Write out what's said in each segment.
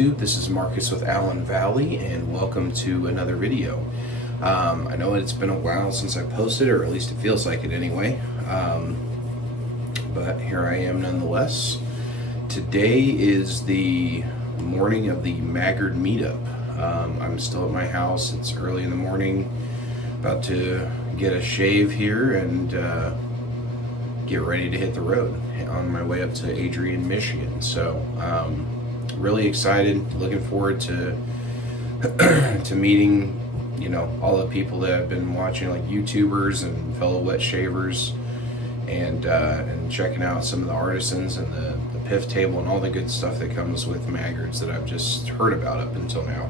YouTube. This is Marcus with AllenValley, and welcome to another video. I know it's been a while since I posted, or at least it feels like it anyway, but here I am nonetheless. Today is the morning of the Maggard meetup. I'm still at my house. It's early in the morning, about to get a shave here and get ready to hit the road on my way up to Adrian, Michigan. So really excited, looking forward to to meeting, you know, all the people that I've been watching, like YouTubers and fellow wet shavers, and checking out some of the artisans and the piff table and all the good stuff that comes with Maggards that I've just heard about up until now.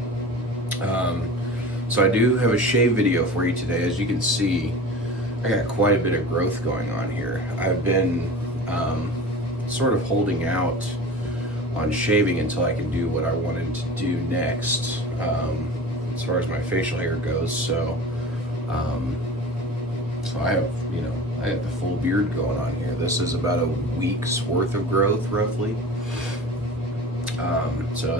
So I do have a shave video for you today. As you can see, I got quite a bit of growth going on here. I've been sort of holding out on shaving until I can do what I wanted to do next, as far as my facial hair goes. So I have, I have the full beard going on here. This is about a week's worth of growth, roughly. So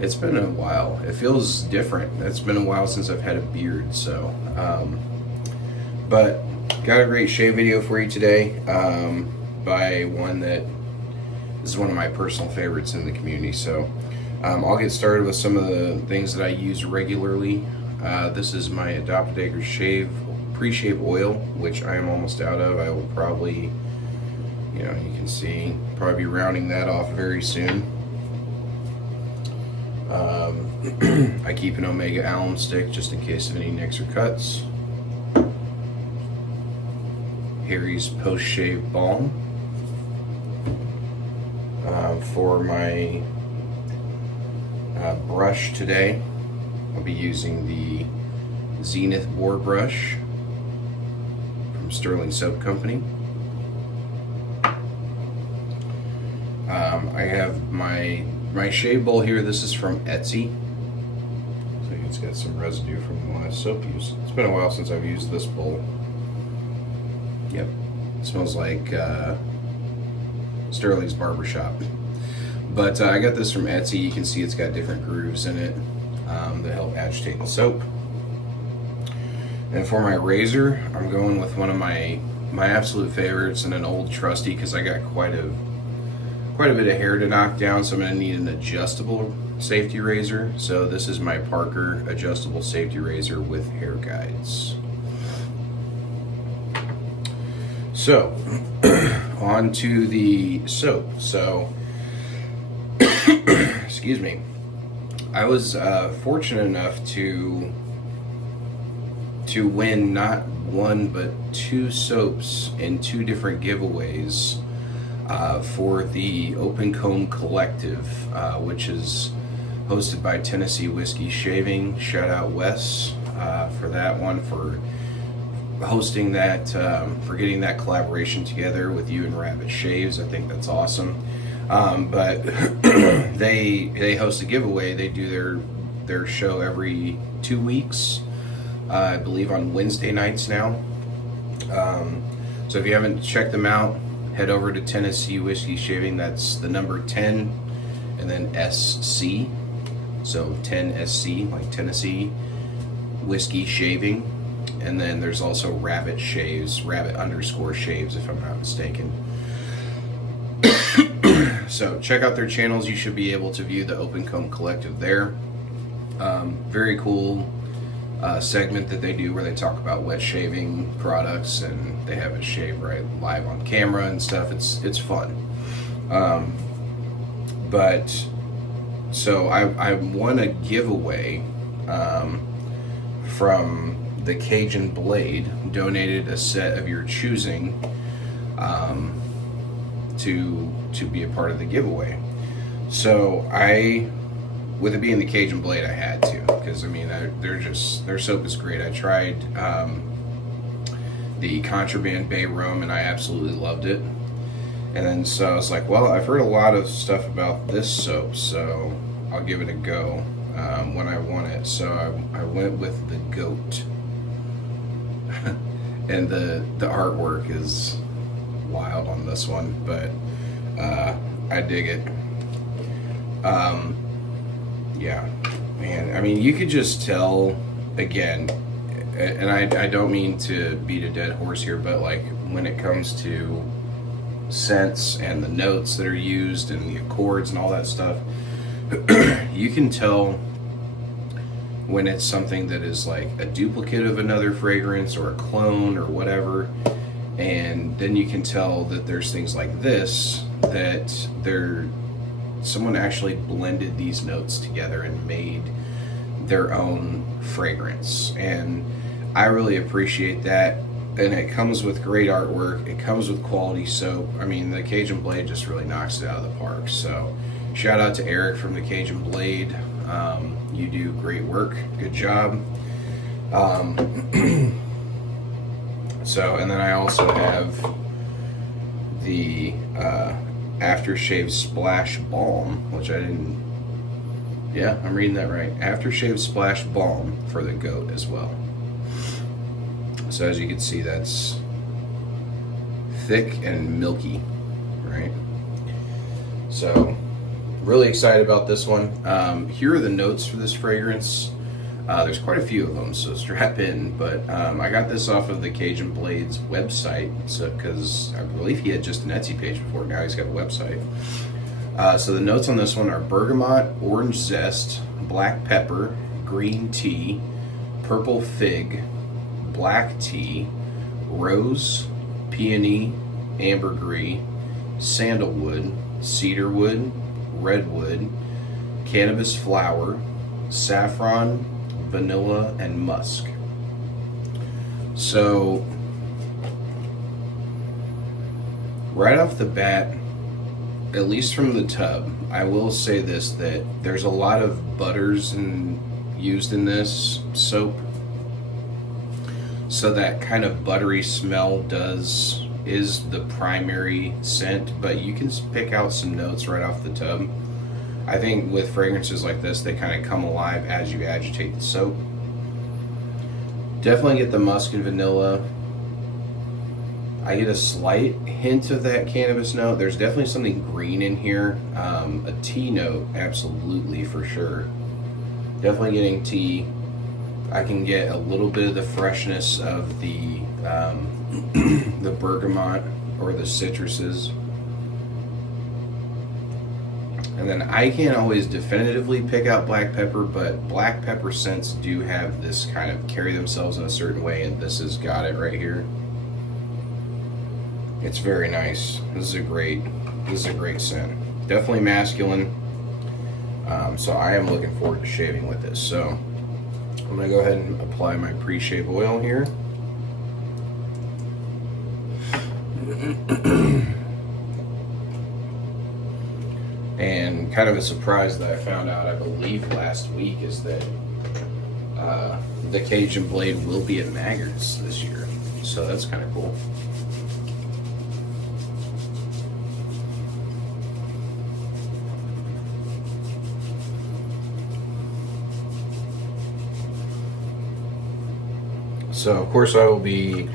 it's been a while. It feels different. It's been a while since I've had a beard. So, but got a great shave video for you today, by one that is one of my personal favorites in the community. So I'll get started with some of the things that I use regularly. This is my Adopted Acres Shave pre-shave oil, which I am almost out of. I will probably, you can see, probably be rounding that off very soon. I keep an Omega alum stick just in case of any nicks or cuts. Harry's post-shave balm. For my brush today, I'll be using the Zenith Boar brush from Sterling Soap Company. I have my shave bowl here. This is from Etsy. So it's got some residue from the last soap use. It's been a while since I've used this bowl. Yep, it smells like Sterling's Barbershop. But I got this from Etsy. You can see it's got different grooves in it that help agitate the soap. And for my razor, I'm going with one of my absolute favorites, and an old trusty, because I got quite a bit of hair to knock down, so I'm going to need an adjustable safety razor. So this is my Parker adjustable safety razor with hair guides. So on to the soap. So excuse me, I was fortunate enough to win not one but two soaps in two different giveaways for the Open Comb Collective, which is hosted by Tennessee Whiskey Shaving. Shout out Wes for that one, for hosting that, for getting that collaboration together with you and Rabbit Shaves. I think that's awesome. But they host a giveaway. They do their show every 2 weeks, I believe on Wednesday nights now. So if you haven't checked them out, head over to Tennessee Whiskey Shaving. That's the number 10 and then SC. So 10SC, like Tennessee Whiskey Shaving. And then there's also Rabbit Shaves, Rabbit_shaves, if I'm not mistaken. So check out their channels. You should be able to view the Open Comb Collective there. Very cool segment that they do where they talk about wet shaving products, and they have it shaved right live on camera and stuff. It's fun. But so I won a giveaway from the Cajun Blade. Donated a set of your choosing to be a part of the giveaway. So with it being the Cajun Blade, I had to, because I mean their soap is great. I tried the Contraband Bay Rum and I absolutely loved it. And then so I was like, well, I've heard a lot of stuff about this soap, so I'll give it a go when I want it. So I went with the Goat. And the artwork is wild on this one, but I dig it. yeah, man. I mean, you could just tell, again, and I don't mean to beat a dead horse here, but like when it comes to scents and the notes that are used and the accords and all that stuff, you can tell when it's something that is like a duplicate of another fragrance or a clone or whatever. And then you can tell that there's things like this that someone actually blended these notes together and made their own fragrance. And I really appreciate that. And it comes with great artwork. It comes with quality soap. I mean, the Cajun Blade just really knocks it out of the park. So shout out to Eric from the Cajun Blade. You do great work. Good job. So, and then I also have the Aftershave Splash Balm, which I didn't, yeah, I'm reading that right. Aftershave Splash Balm for the goat as well. So as you can see, that's thick and milky, right? So really excited about this one. Here are the notes for this fragrance. There's quite a few of them, so strap in. But I got this off of the Cajun Blade's website, so because I believe he had just an Etsy page before. Now he's got a website. So the notes on this one are bergamot, orange zest, black pepper, green tea, purple fig, black tea, rose, peony, ambergris, sandalwood, cedarwood, redwood, cannabis flower, saffron, vanilla, and musk. So right off the bat, at least from the tub, I will say this, that there's a lot of butters used in this soap. So that kind of buttery smell is the primary scent, but you can pick out some notes right off the tub. I think with fragrances like this, they kind of come alive as you agitate the soap. Definitely get the musk and vanilla. I get a slight hint of that cannabis note. There's definitely something green in here. A tea note, absolutely, for sure. Definitely getting tea. I can get a little bit of the freshness of the the bergamot or the citruses. And then I can't always definitively pick out black pepper, but black pepper scents do have this kind of carry themselves in a certain way, and this has got it right here. It's very nice. This is a great scent. Definitely masculine. So I am looking forward to shaving with this. So I'm gonna go ahead and apply my pre-shave oil here. And kind of a surprise that I found out, I believe last week, is that the Cajun Blade will be at Maggard's this year. So that's kind of cool. So of course I will be,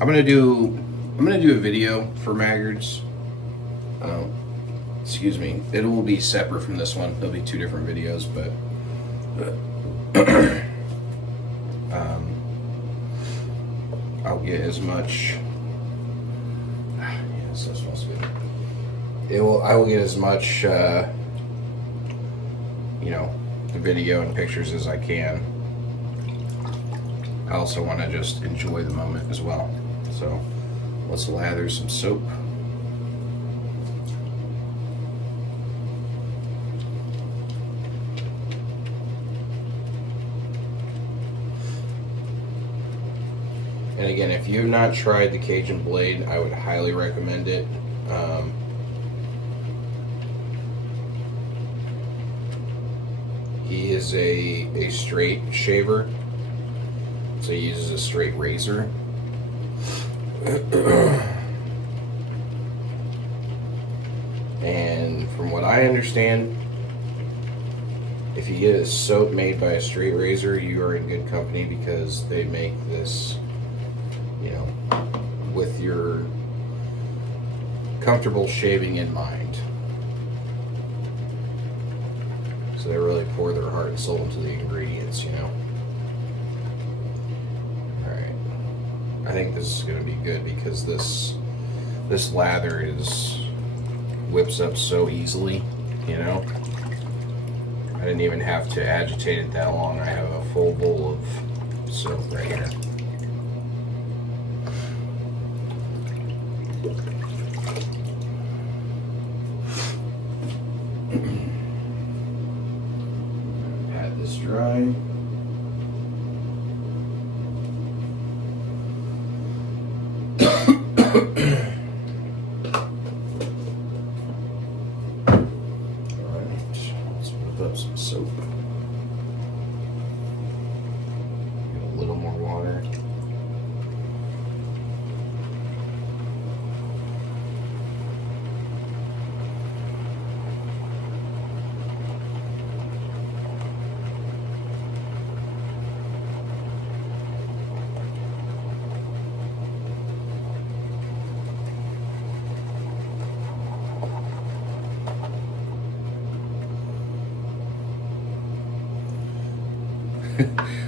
I'm gonna do a video for Maggard's. Excuse me, it will be separate from this one. There'll be two different videos, but I'll get as much. Yes, that smells good. I will get as much, you know, video and pictures as I can. I also want to just enjoy the moment as well. So let's lather some soap. And again, if you have not tried the Cajun Blade, I would highly recommend it. He is a straight shaver, so he uses a straight razor. And from what I understand, if you get a soap made by a straight razor, you are in good company, because they make this, you know, with your comfortable shaving in mind. So they really pour their heart and soul into the ingredients, you know. All right, I think this is going to be good because this lather whips up so easily, you know. I didn't even have to agitate it that long. I have a full bowl of soap right here. Pat this dry. Up some soap. Get a little more water.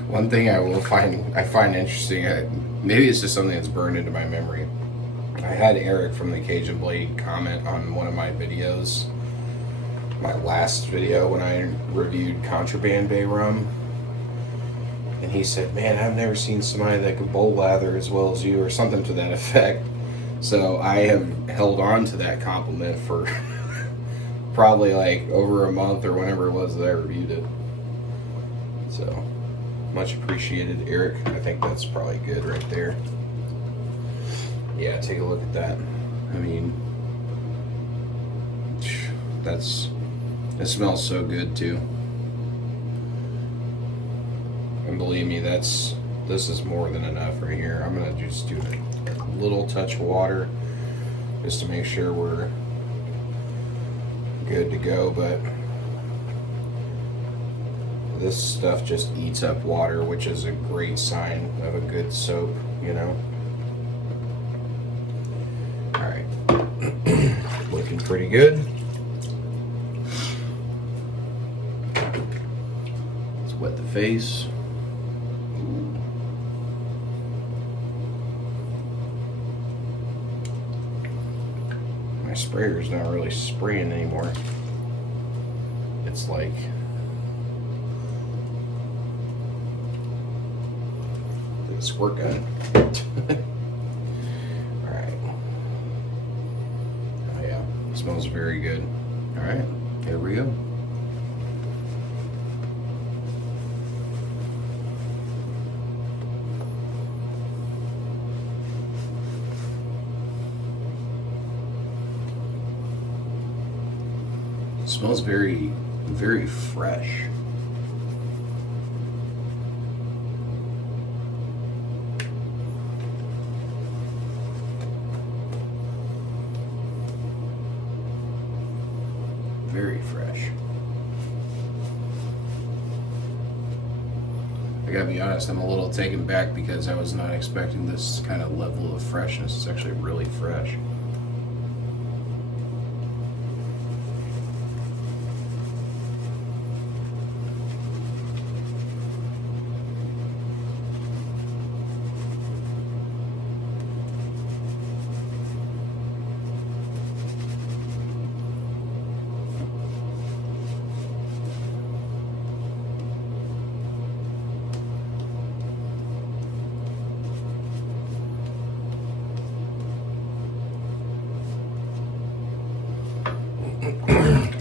One thing I find interesting, maybe it's just something that's burned into my memory. I had Eric from the Cajun Blade comment on one of my videos, my last video when I reviewed Contraband Bay rum, and he said, "Man, I've never seen somebody that could bowl lather as well as you," or something to that effect. So I have held on to that compliment for probably like over a month or whenever it was that I reviewed it. So, much appreciated, Eric. I think that's probably good right there. Yeah, take a look at that. I mean, it smells so good too. And believe me, this is more than enough right here. I'm gonna just do a little touch of water just to make sure we're good to go, but this stuff just eats up water, which is a great sign of a good soap, you know. All right, looking pretty good. Let's wet the face. Ooh. My sprayer is not really spraying anymore. It's like squirt gun. Alright. Oh yeah, it smells very good. Alright, here we go. It smells very, very fresh. Very fresh. I gotta be honest, I'm a little taken back because I was not expecting this kind of level of freshness. It's actually really fresh.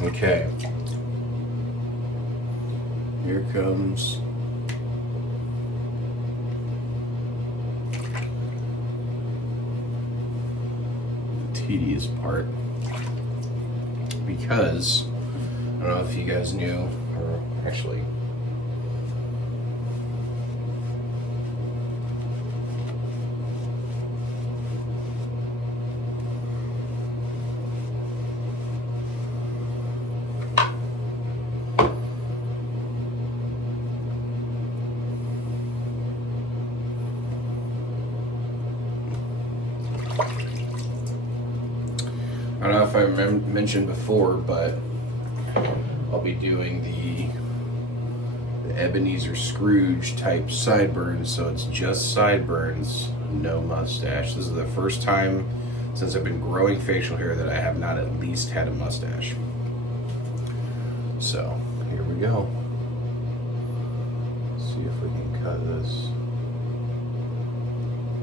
Okay, here comes the tedious part, because I don't know if you guys knew, or actually I don't know if I mentioned before, but I'll be doing the Ebenezer Scrooge type sideburns, so it's just sideburns, no mustache. This is the first time since I've been growing facial hair that I have not at least had a mustache. So here we go. Let's see if we can cut this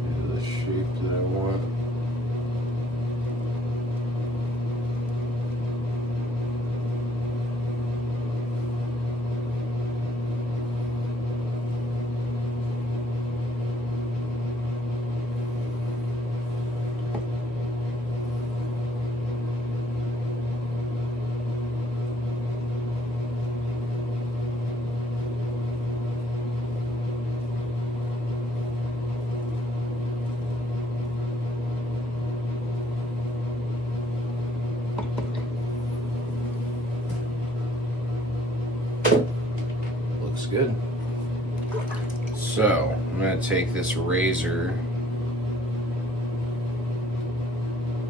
into the shape that I want. Looks good. So I'm going to take this razor,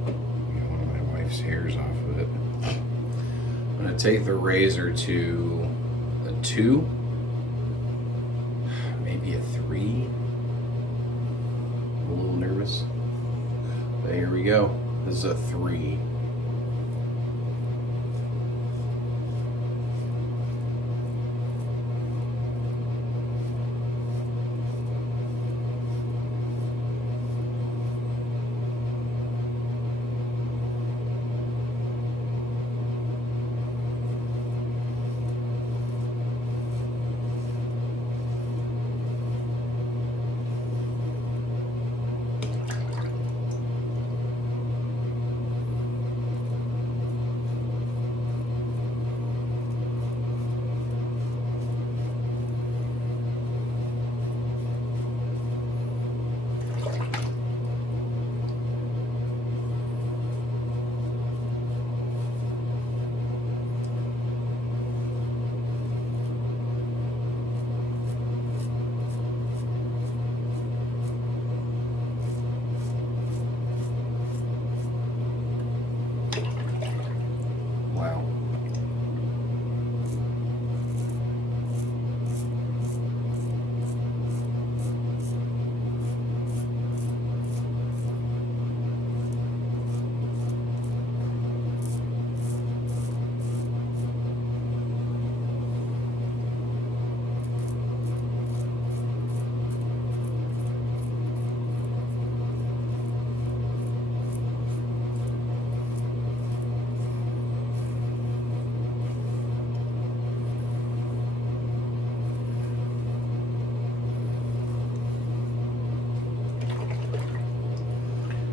get one of my wife's hairs off of it. I'm going to take the razor to a 2, maybe a 3. I'm a little nervous, but here we go. This is a 3. Wow.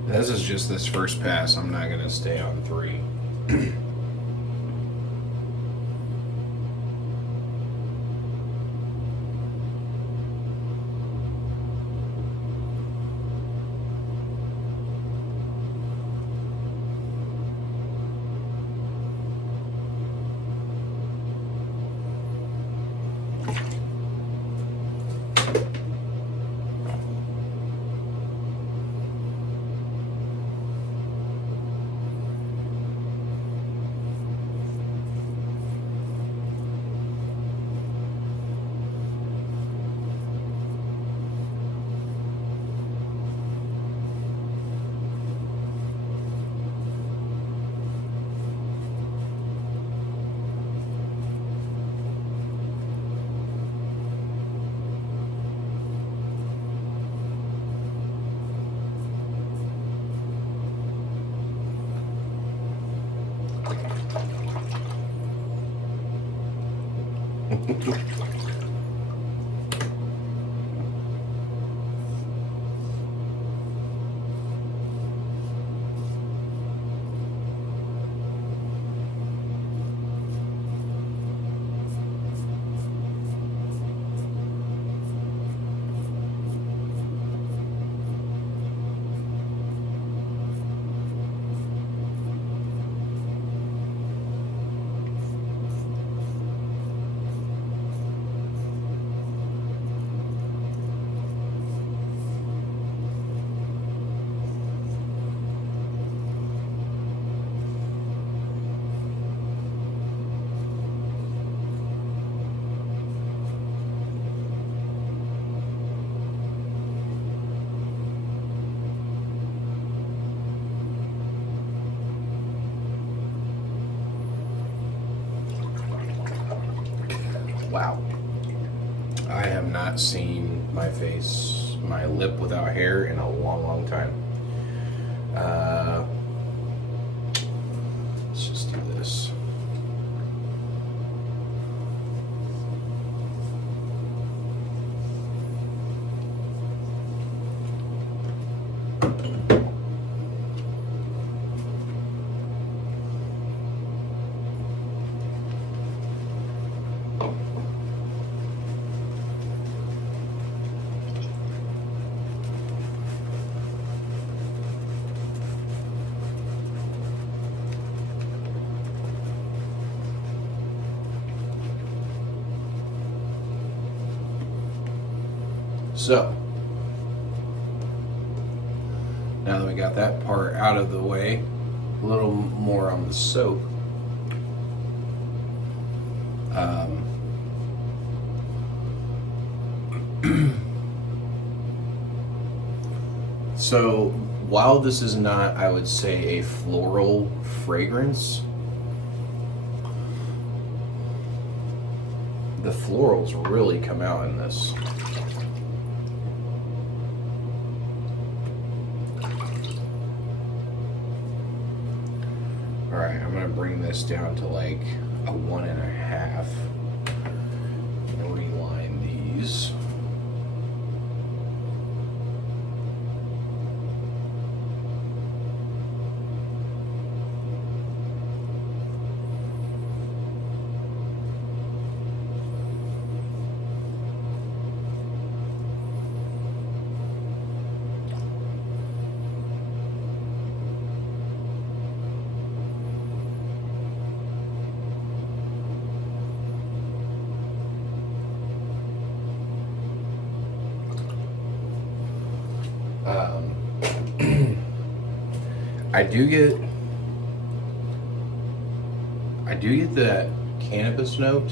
This is just this first pass. I'm not going to stay on 3. Wow. I have not seen my lip without hair in a long, long time. Let's just do this. So, now that we got that part out of the way, a little more on the soap. So, while this is not, I would say, a floral fragrance, the florals really come out in this. Alright, I'm going to bring this down to like a 1.5 and reline these. I do get that cannabis note,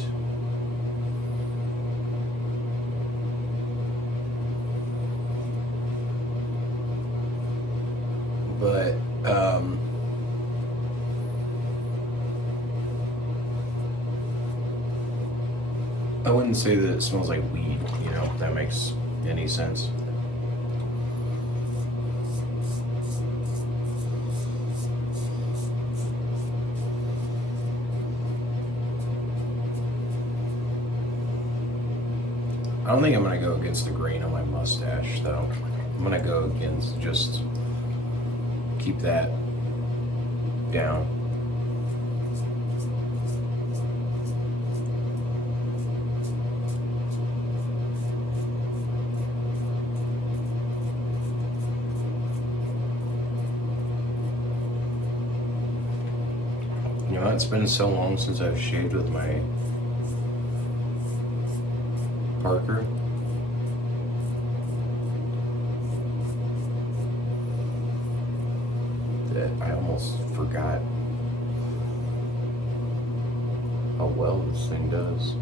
but I wouldn't say that it smells like weed, you know, if that makes any sense. I don't think I'm going to go against the grain on my mustache, though. I'm going to go against just keep that down. You know, it's been so long since I've shaved with my Parker. That I almost forgot how well this thing does.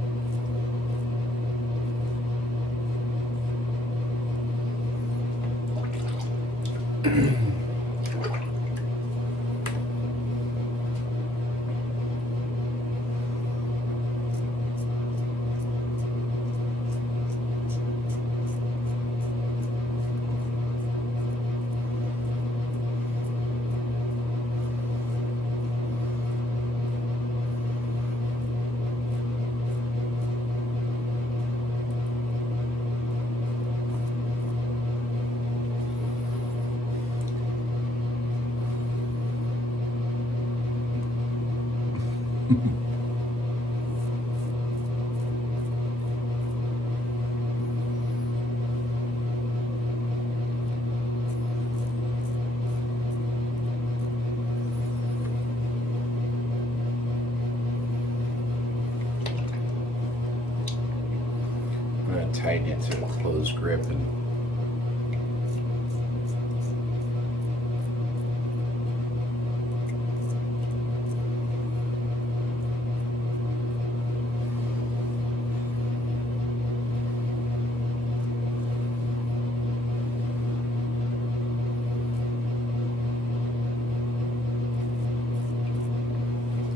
I'm going to tighten it to a closed grip and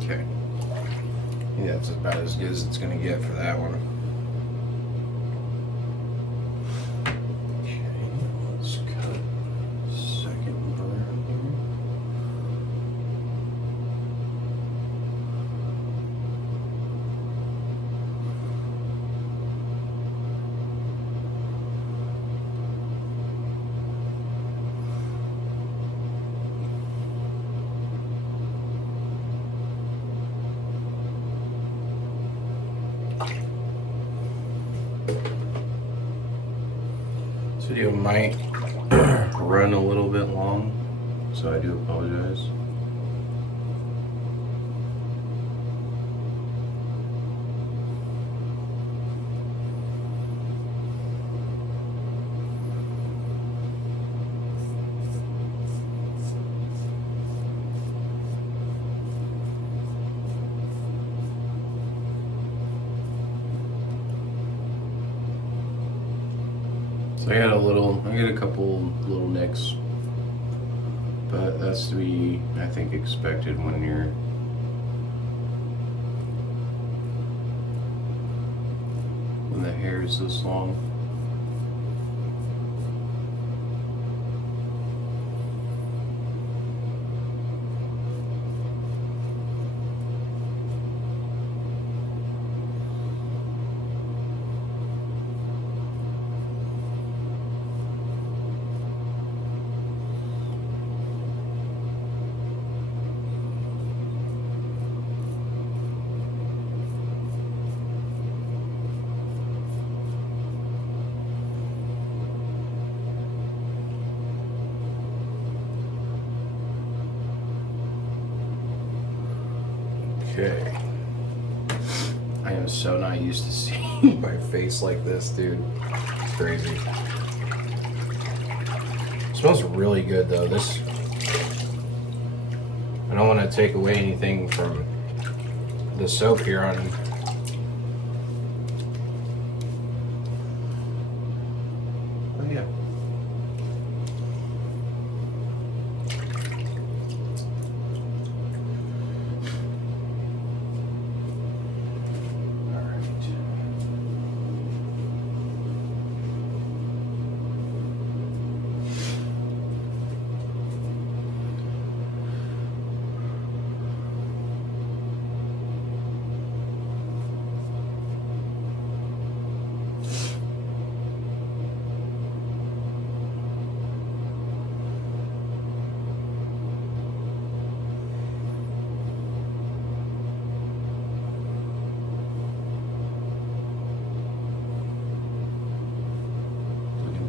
okay. Yeah, that's about as good as it's going to get for that one. Video might run a little bit long, so I do apologize. So I got a couple little nicks, but that's to be, I think, expected when the hair is this long. Okay. I am so not used to seeing my face like this, dude. It's crazy. It smells really good though. This, I don't want to take away anything from the soap here on. Oh yeah.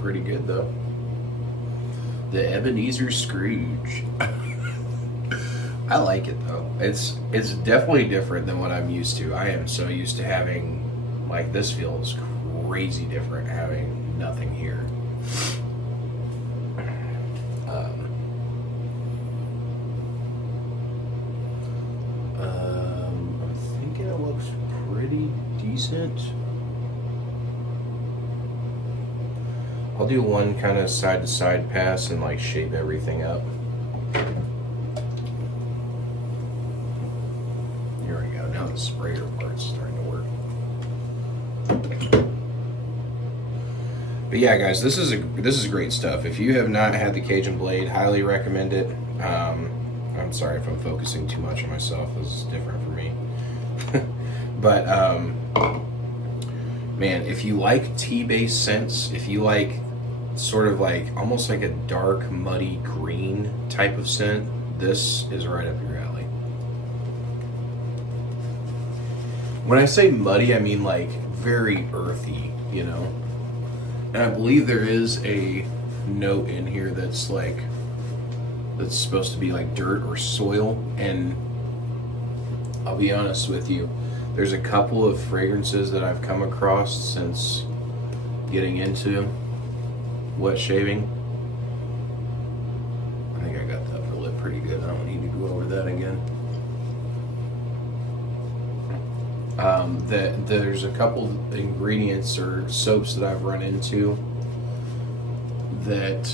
Pretty good though. The Ebenezer Scrooge. I like it though. It's definitely different than what I'm used to. I am so used to having, like, this feels crazy different having nothing here. I'm thinking it looks pretty decent. I'll do one kind of side to side pass and like shape everything up. Here we go. Now the sprayer part's starting to work. But yeah, guys, this is great stuff. If you have not had the Cajun Blade, highly recommend it. I'm sorry if I'm focusing too much on myself. This is different for me. But man, if you like tea-based scents, if you like sort of like almost like a dark muddy green type of scent, this is right up your alley. When I say muddy, I mean like very earthy, you know. And I believe there is a note in here that's supposed to be like dirt or soil. And I'll be honest with you, there's a couple of fragrances that I've come across since getting into wet shaving. I think I got the upper lip pretty good. I don't need to go over that again. There's a couple ingredients or soaps that I've run into that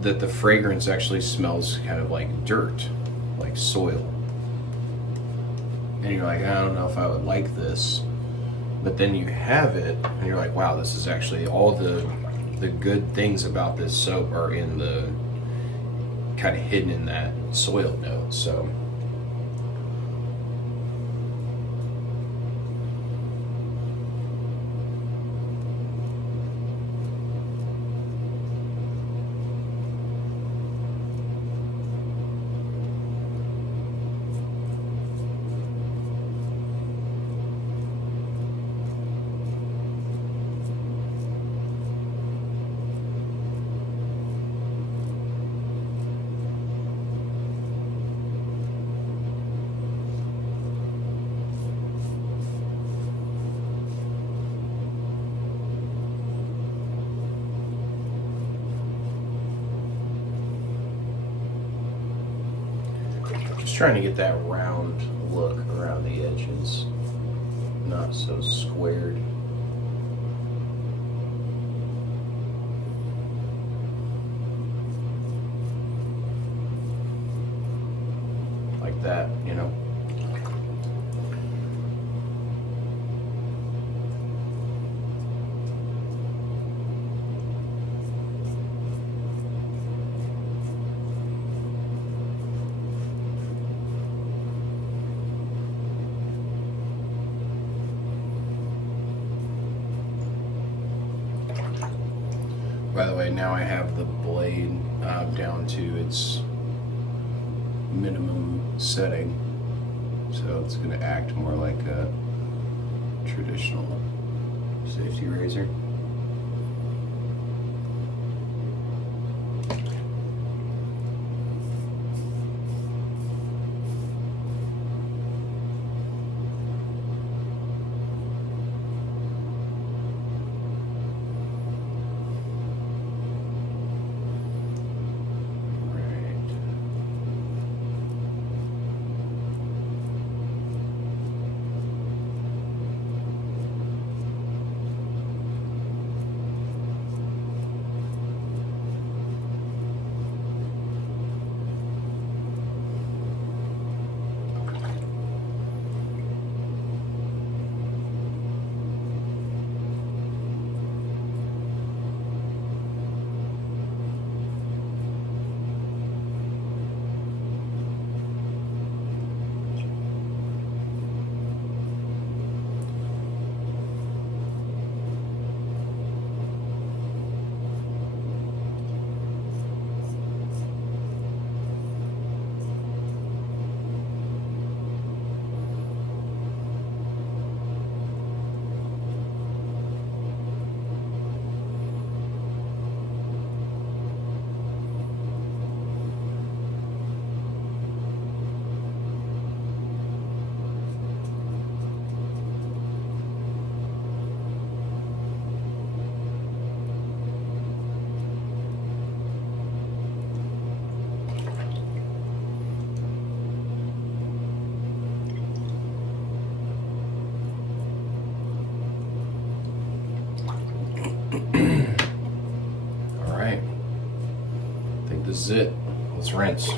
the fragrance actually smells kind of like dirt, like soil. And you're like, I don't know if I would like this. But then you have it, and you're like, wow, this is actually all the good things about this soap are in the kind of hidden in that soil note. So Just trying to get that round look around the edges, not so squared. Like that, you know. By the way, now I have the blade down to its minimum setting, so it's going to act more like a traditional safety razor. Alright, I think this is it. Let's rinse.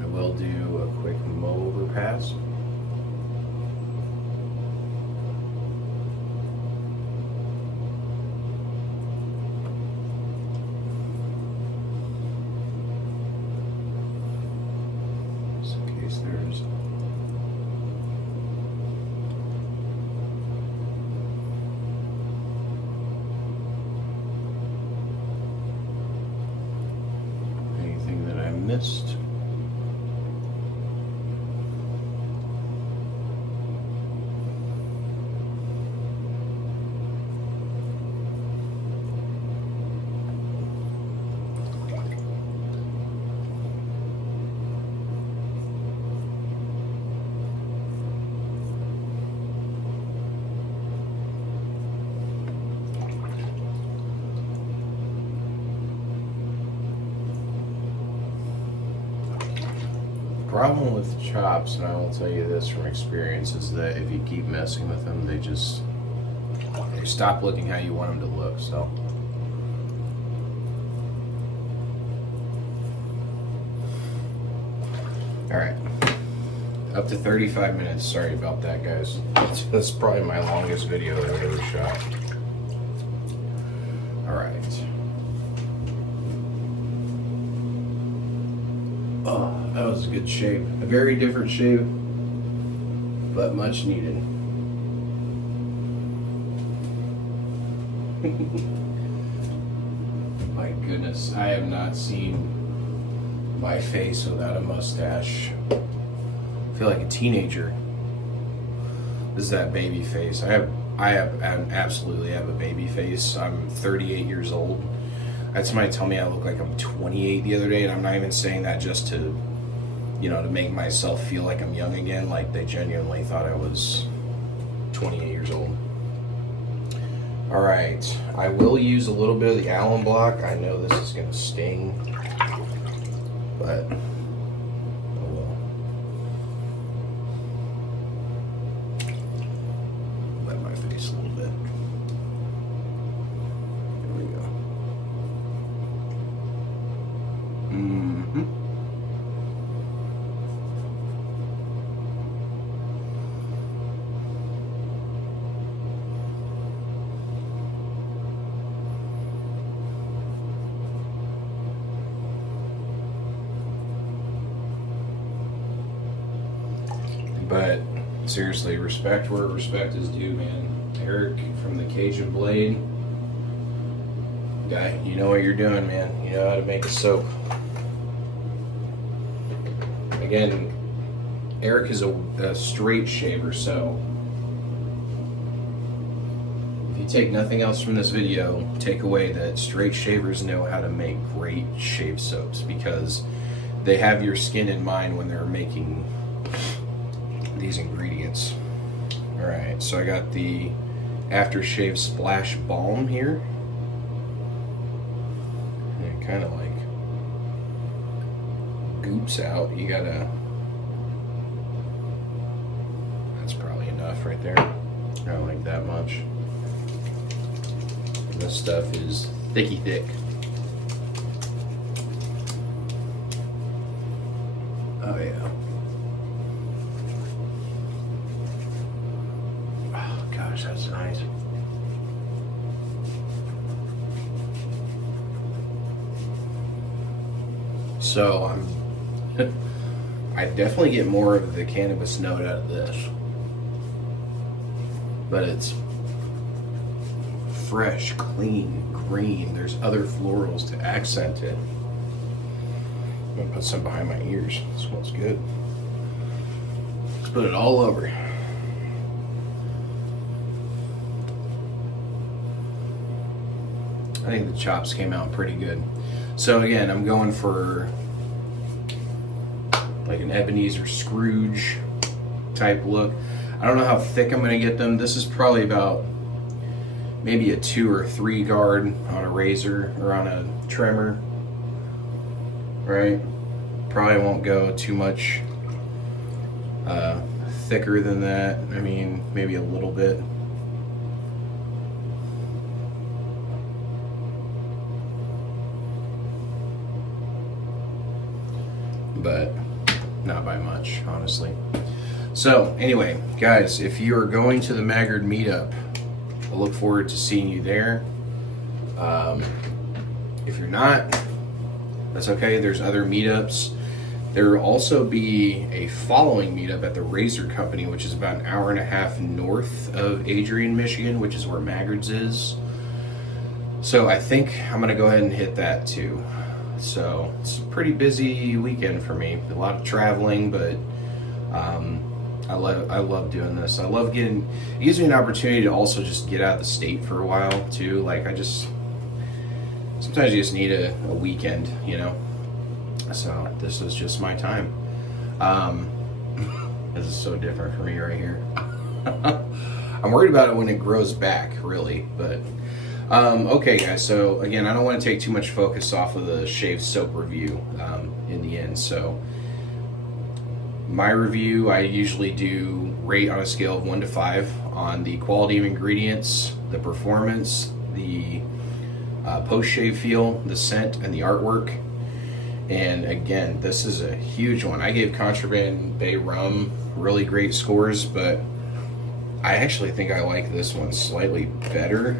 I will do a quick mow over pass. There's anything that I missed. Problem with chops, and I will tell you this from experience, is that if you keep messing with them, they stop looking how you want them to look. So all right, up to 35 minutes. Sorry about that, guys. That's probably my longest video that I've ever shot. All right. Oh, that was a good shave. A very different shave, but much needed. My goodness, I have not seen my face without a mustache. I feel like a teenager. This is that baby face. I absolutely have a baby face. I'm 38 years old. had somebody tell me I look like I'm 28 the other day, and I'm not even saying that just to, you know, to make myself feel like I'm young again. Like, they genuinely thought I was 28 years old. All right, I will use a little bit of the Allen block. I know this is gonna sting, but oh well. Wet my face a little bit. There we go. Mm-hmm. But seriously, respect where respect is due, man. Eric from the Cajun Blade, guy, you know what you're doing, man. You know how to make a soap. Again, Eric is a straight shaver, so if you take nothing else from this video, take away that straight shavers know how to make great shave soaps, because they have your skin in mind when they're making these ingredients. All right, so I got the aftershave splash balm here. And it kind of like goops out. You gotta, that's probably enough right there. I don't like that much. And this stuff is thicky thick. Oh yeah. That's nice. So I definitely get more of the cannabis note out of this, but it's fresh, clean, green. There's other florals to accent it. I'm gonna put some behind my ears. It smells good. Let's put it all over. I think the chops came out pretty good. So again, I'm going for like an Ebenezer Scrooge type look. I don't know how thick I'm gonna get them. This is probably about maybe a 2 or 3 guard on a razor or on a trimmer, right? Probably won't go too much thicker than that. I mean, maybe a little bit. But not by much, honestly. So anyway, guys, if you are going to the Maggard meetup, I look forward to seeing you there. If you're not, that's okay. There's other meetups. There will also be a following meetup at the Razor Company, which is about an hour and a half north of Adrian, Michigan, which is where Maggard's is. So I think I'm gonna go ahead and hit that too. So it's a pretty busy weekend for me. A lot of traveling, but I love doing this. I love it gives me an opportunity to also just get out of the state for a while too. Like sometimes you just need a weekend, you know? So this is just my time. This is so different for me right here. I'm worried about it when it grows back, really, but okay guys, so again, I don't want to take too much focus off of the shave soap review in the end. So my review, I usually do rate on a scale of 1 to 5 on the quality of ingredients, the performance, the post-shave feel, the scent, and the artwork. And again, this is a huge one. I gave Contraband Bay Rum really great scores, but I actually think I like this one slightly better.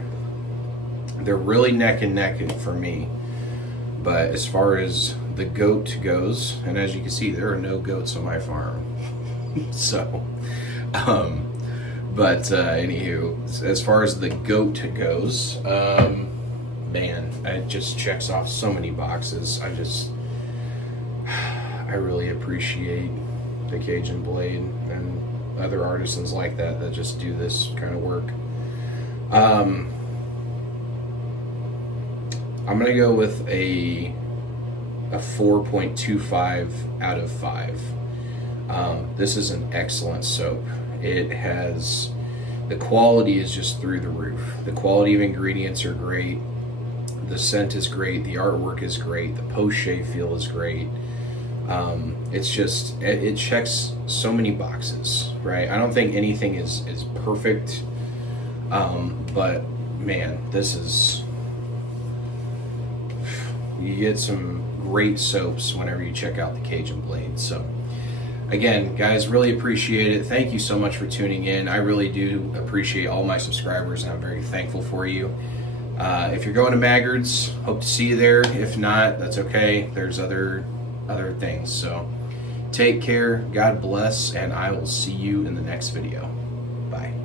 They're really neck and neck for me. But as far as the goat goes, and as you can see, there are no goats on my farm. So, anywho, as far as the goat goes, man, it just checks off so many boxes. I really appreciate the Cajun Blade and other artisans like that just do this kind of work. I'm gonna go with a 4.25 out of 5. This is an excellent soap. It has, the quality is just through the roof. The quality of ingredients are great. The scent is great. The artwork is great. The post-shave feel is great. It's just, it checks so many boxes, right? I don't think anything is perfect, but man, this is, you get some great soaps whenever you check out the Cajun Blade. So again, guys, really appreciate it. Thank you so much for tuning in. I really do appreciate all my subscribers, and I'm very thankful for you. If you're going to Maggard's, hope to see you there. If not, that's okay. There's other things. So take care, God bless, and I will see you in the next video. Bye.